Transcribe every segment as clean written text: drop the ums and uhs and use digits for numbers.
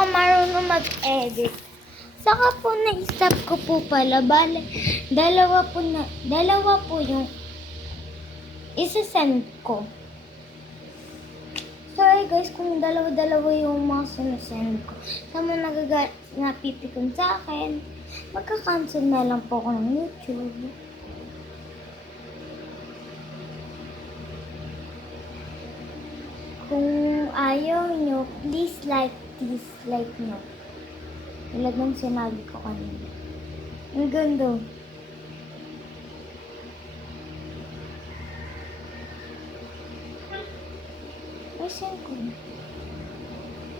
ako marunong mag-edit. Saka po na-stop ko po pala. Bale, dalawa po yung isa-send ko. Sorry guys kung dalawa-dalawa yung mga sinusend ko. Sa mga napipikon sa akin, magka-cancel na lang po ako ng YouTube. Kung ayaw nyo, please dislike nyo. Tulad ng sinabi ko kanina. Ang ganda. Listen ko.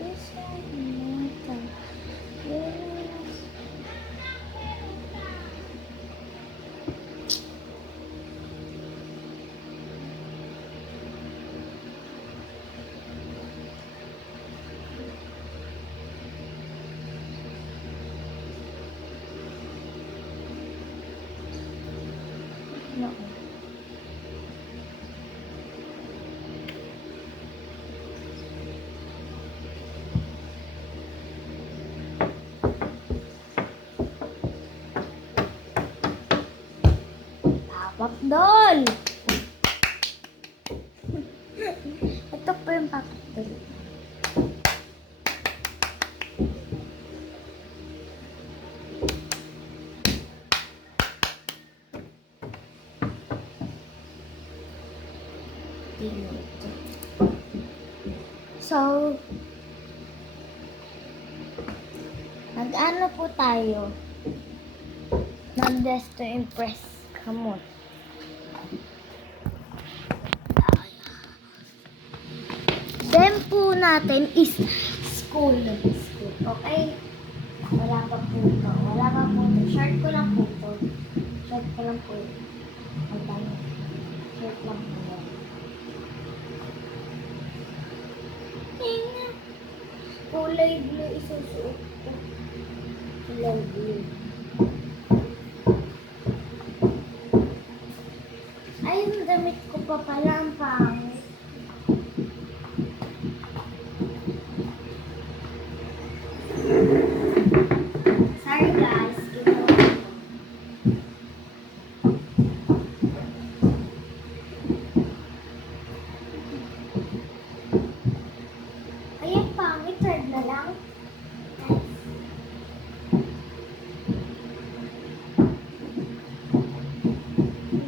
Listen mo. Yes. No. Papakdol! Ito po yung papakdol. So, nag-ano po tayo? Nag-dress to impress. Come on. Then po natin is school. Okay? Wala pa po ito. Short ko lang po ito. Short lang po. Kulay blue isusuot ko. Kulay blue. Ay, yung damit ko pa pala ang pangit. Sorry guys. Ayan, pangit. Third na lang.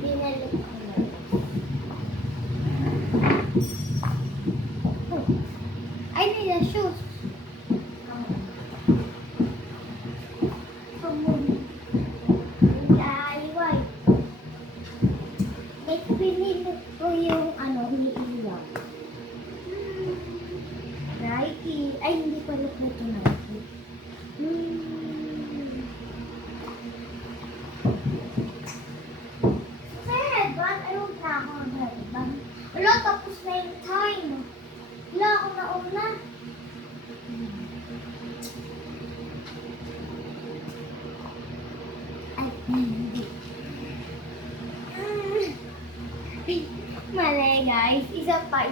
Binalik ko na. I need a shoes. Pinili ko yung umiilaw. Nike. Ay, hindi pala po ito Nike. Sa headband, ayaw na ako ng headband. Wala, tapos na yung time. Wala ako na una. Ay, hindi. Mali guys. Isa pa.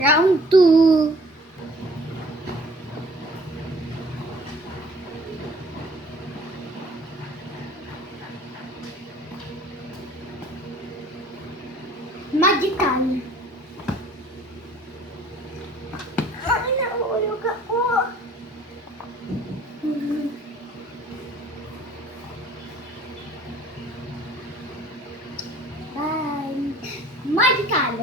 Round 2. Magical. Ay, nauulog ako. Bye. Magical.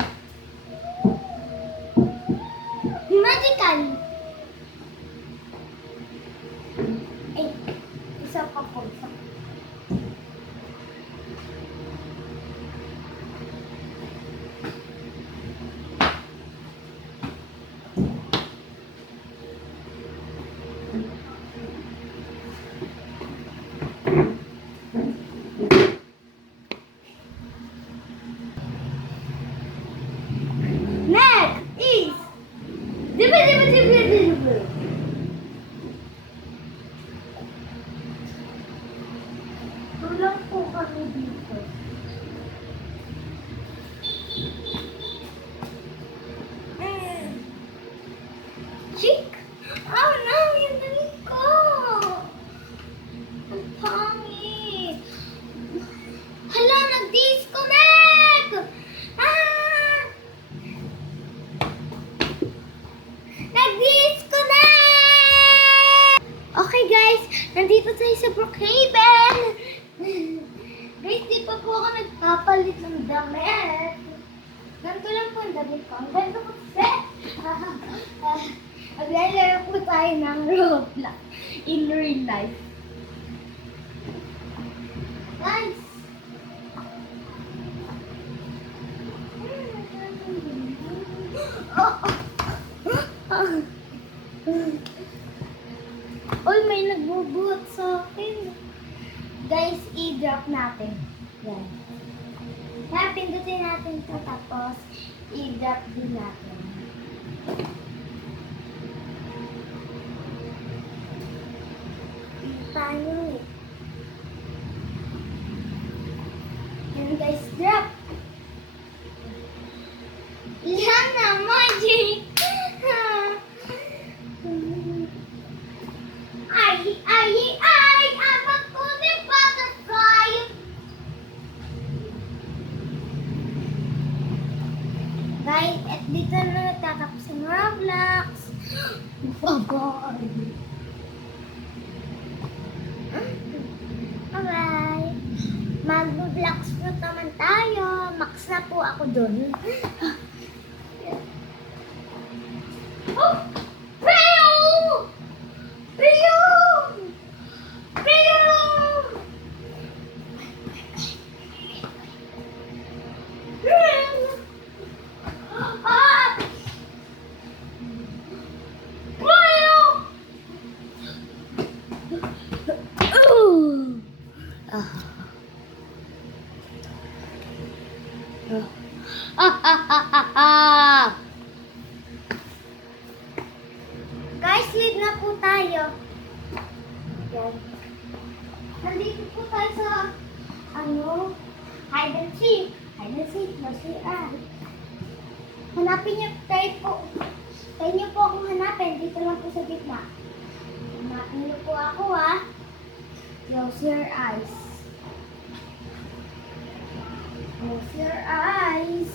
po tayo sa Brookhaven! Guys, di pa po ako nagpapalit ng damit. Ganito lang po ang damit ko. Ang ganda ko set! Maglalaro po tayo ng Roblox in real life. Guys! Uy, may nagbubuhat sa akin. Guys, i-drop natin. Yan. Kaya pindutin natin ito tapos i-drop din natin. Paano eh? Yan guys, drop. Yan na, magic! Ay! I'm a golden butterfly! Guys, at dito na natatapos ang Roblox. Bye-bye! Alright. Mag-vlogs po naman tayo. Max na po ako dun. Oh! Peo! Peo! Peo! Ah! Peo! Guys, leave na po tayo. Yan. Nandito po tayo sa hide and seek. Hide and seek, masiran. Hanapin niyo tayo po. Tayo niyo po akong hanapin. Dito lang po sa gitna. Hanapin niyo po ako Close your eyes. Close your eyes.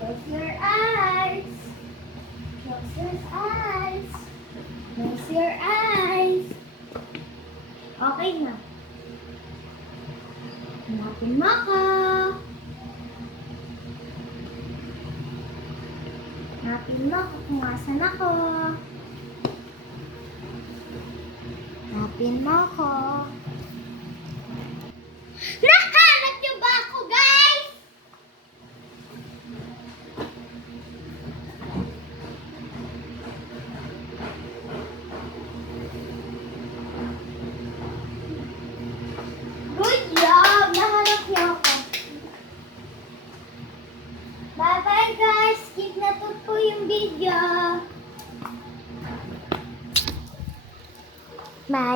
Close your eyes. Close your eyes. Close your eyes. Okay na. Hanapin mo ako. Hanapin mo ako kung asan ako. Hanapin mo ako. Nahanap niyo ba ako, guys? Good job! Nahanap niyo ako. Bye-bye, guys! Skip na to po yung video. Bye.